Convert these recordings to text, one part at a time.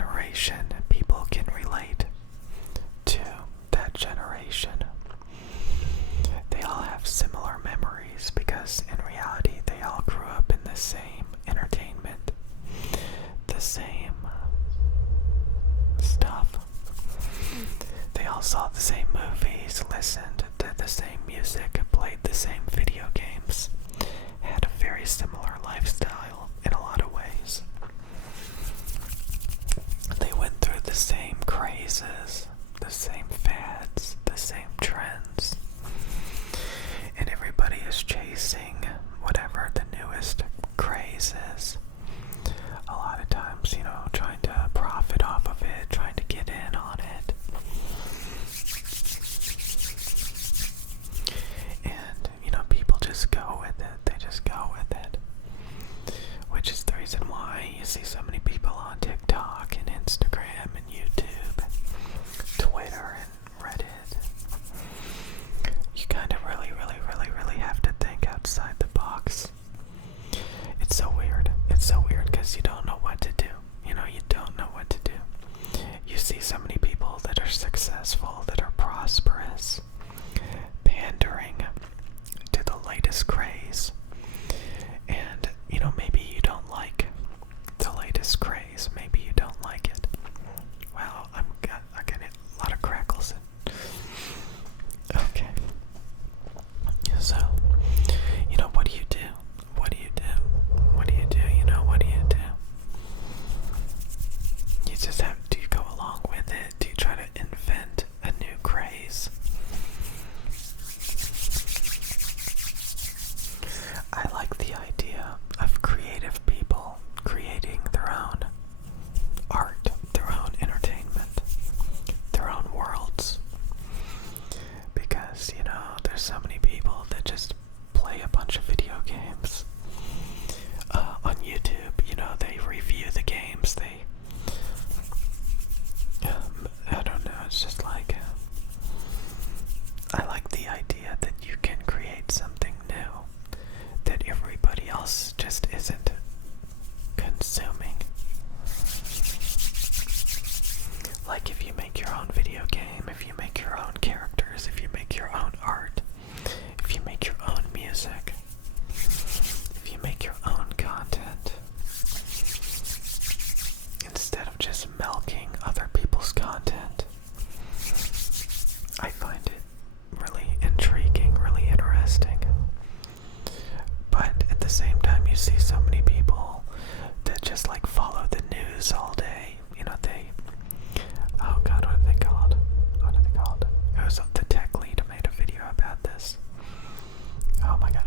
generation, people can relate to that generation. They all have similar memories because in reality they all grew up in the same entertainment, the same stuff. They all saw the same movies, listened to the same music, played the same video games, had a very similar lifestyle in a lot of ways. They went through the same crazes, the same fads, the same trends. And everybody is chasing whatever the newest craze is. A lot of times, trying to profit off of it, trying to get in on it. And, people just go with it. They just go with it. Which is the reason why you see so many people on TikTok and Instagram and YouTube, Twitter and Reddit. You kind of really have to think outside the box. It's so weird. It's so weird because you don't know what to do. You don't know what to do. You see so many people that are successful, that are prosperous, pandering to the latest craze. And, maybe you don't like the latest craze. Maybe you don't like it. Wow, I got a lot of crackles in. Okay. So, what do you do? What do you do? What do you do? What do you do? You just do you go along with it? Do you try to invent a new craze? I like the idea of creative people creating their own art, their own entertainment, their own worlds. Because, there's so many people that just play a bunch of video games. On YouTube, they review the games, I don't know, it's just like, I like the idea that you can create something new that everybody else just isn't consuming. Like if you make your own video game, if you make your own characters, if you make your own art, if you make your own music, if you make your own content, instead of just milking other people's content. I find it really intriguing, really interesting. But at the same time, you see so many people that just follow the news all day. Oh god, what are they called? It was the tech lead who made a video about this. Oh my god.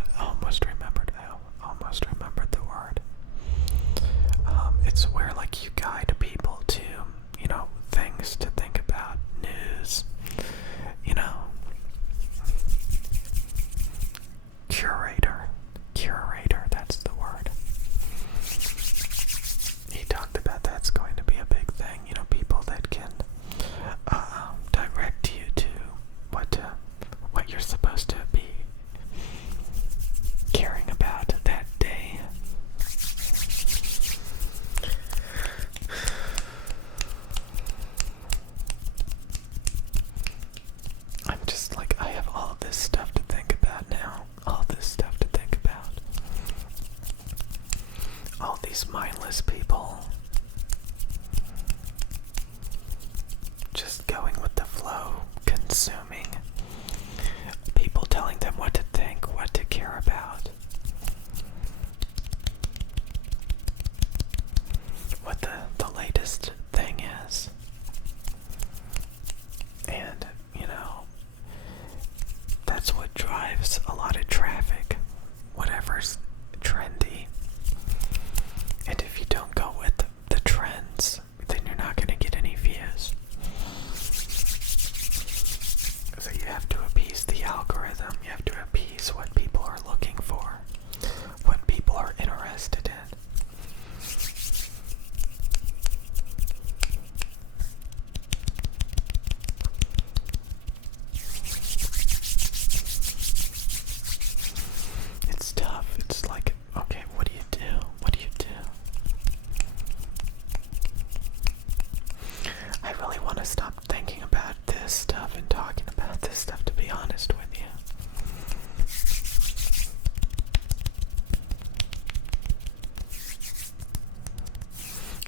stop thinking about this stuff and talking about this stuff, to be honest with you.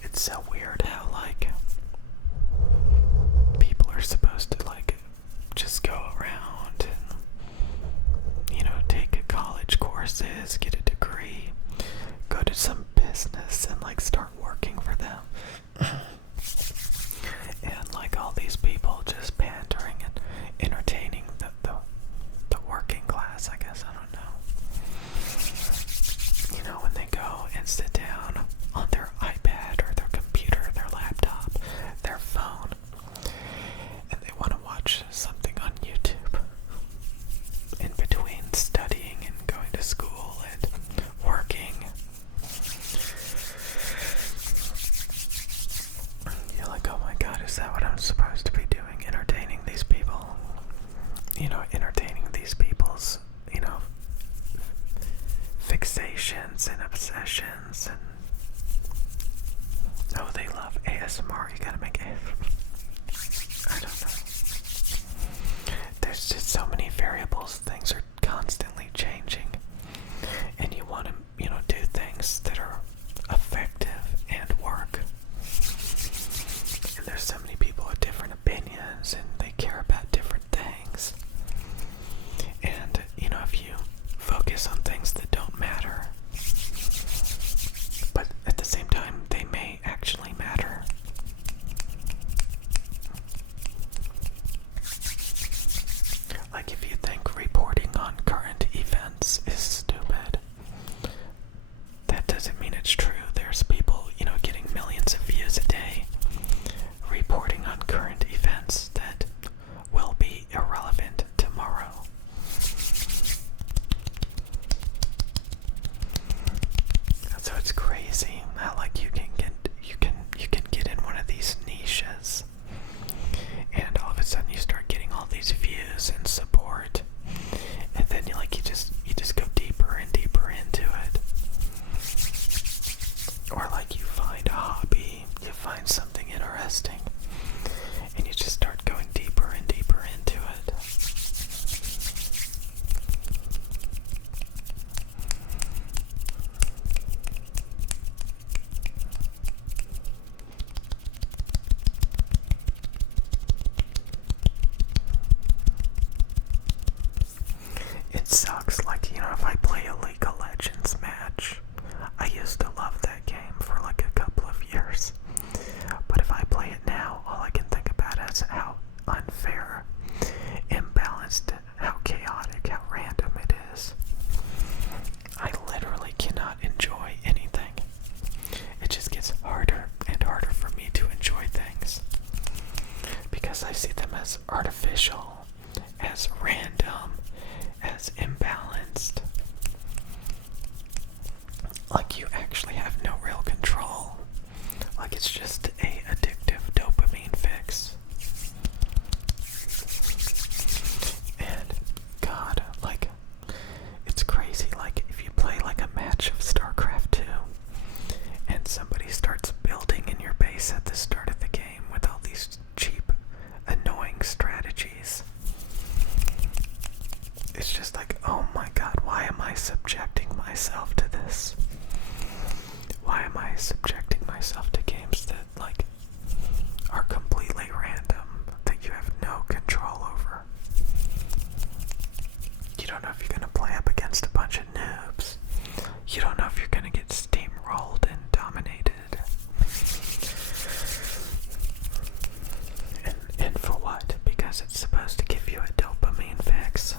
It's so weird how, like, people are supposed to, like, just go around and, take college courses, get a degree, go to some business and, like, start working for them. And, like, all these people just pandering and entertaining the working class, I guess, I don't know. When they go and sit down on their iPad or their computer, their laptop, their phone, and they want to watch something on YouTube in between studying and going to school and working. You're like, oh my god, is that what I'm supposed to be doing? Entertaining these people? Entertaining these people's, fixations and obsessions and oh, they love ASMR. You gotta make ASMR. I don't know. There's just so many variables. Things are constantly changing, and you want to, do things that are effective and work. And there's so many people with different opinions, and they care about different things. And if you focus on things that don't matter, but at the same time they may actually matter. Like, if you think reporting on current events is stupid, that doesn't mean it's true. There's people, getting millions of views a day reporting on current events that will be irrelevant tomorrow. So it's crazy how, like, you can get in one of these niches, and all of a sudden you start getting all these views and support, and then you just go deeper and deeper into it. Or, like, you find a hobby, you find something interesting, and you just start going deeper and deeper into it. It sucks, like, if I play a League of Legends match, I used to love that game for like a couple of years, but if I play it now, all I can think about is how unfair, imbalanced, how chaotic, how random it is. I literally cannot enjoy anything. It just gets harder and harder for me to enjoy things, because I see them as artificial, as random, as imbalanced. Like, you actually have no real control. Like, it's just a addictive dopamine fix. And God, like, it's crazy. Like, if you play like a match of StarCraft 2 and somebody starts building in your base at the start of the game with all these cheap, annoying strategies, it's just like, oh my god, why am I subjecting myself to this? Why am I subjecting myself to games that, like, are completely random, that you have no control over? You don't know if you're gonna play up against a bunch of noobs. You don't know if you're gonna get steamrolled and dominated. And for what? Because it's supposed to give you a dopamine fix.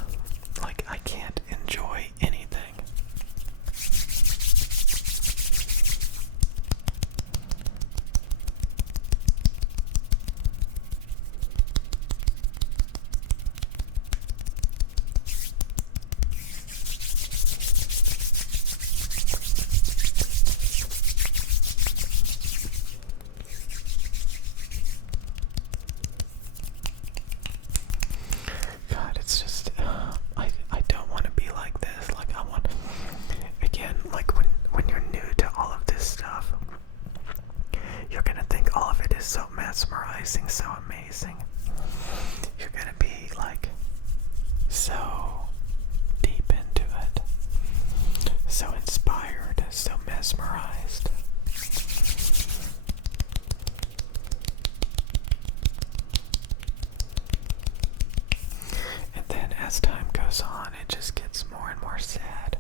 Like, I can't enjoy anything. God, it's just, I don't want to be like this. Like, I want, again, like, when you're new to all of this stuff, you're gonna think all of it is so mesmerizing, so amazing. mesmerizing. You're gonna be like so deep into it, so inspired, so mesmerized. And then as time goes on, it just gets more and more sad,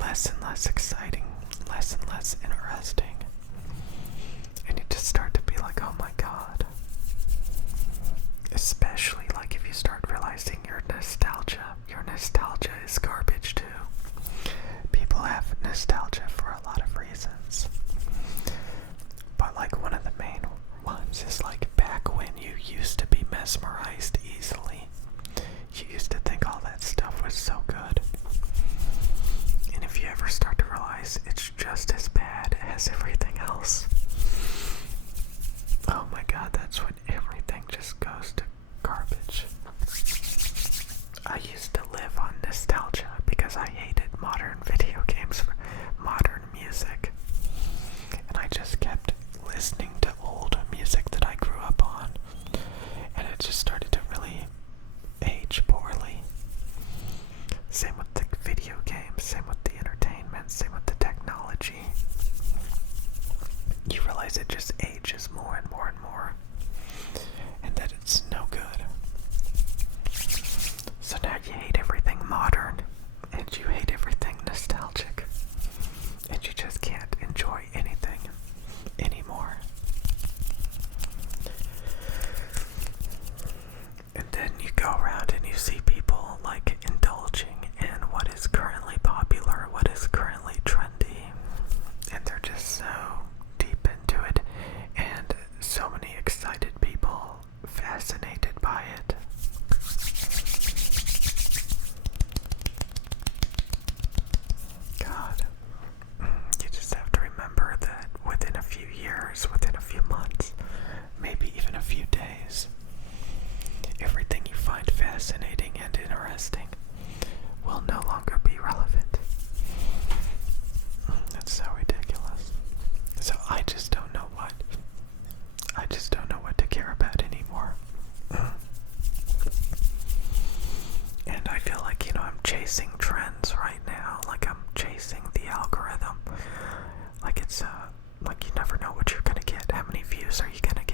less and less exciting, less and less interesting. And you just start to be like, oh my god. Especially like if you start realizing your nostalgia is garbage too. People have nostalgia for a lot of reasons. But like one of the main ones is like back when you used to be mesmerized easily. You used to think all that stuff was so good. And if you ever start to realize it's just as bad as everything else, oh my god, that's when everything just goes to garbage. I used to live on nostalgia because I hated modern video games for modern music. And I just kept listening to old music that I grew up on. And it just started to really age poorly. Same with the video games, same with the entertainment, same with the technology. You realize it just ages more and more and more, and that it's no good. So now you hate everything modern, and you hate everything nostalgic, and you just can't enjoy anything anymore. And then you go around and you see people like indulging in what is currently popular, what is currently trendy, and they're just so deep into it, and so many excited people fascinated by it. God, you just have to remember that within a few years, within a few months, maybe even a few days, everything you find fascinating and interesting will no longer be relevant. That's so ridiculous. So I just don't know what to care about anymore. And I feel like, I'm chasing trends right now. Like I'm chasing the algorithm. Like it's like you never know what you're gonna get. How many views are you gonna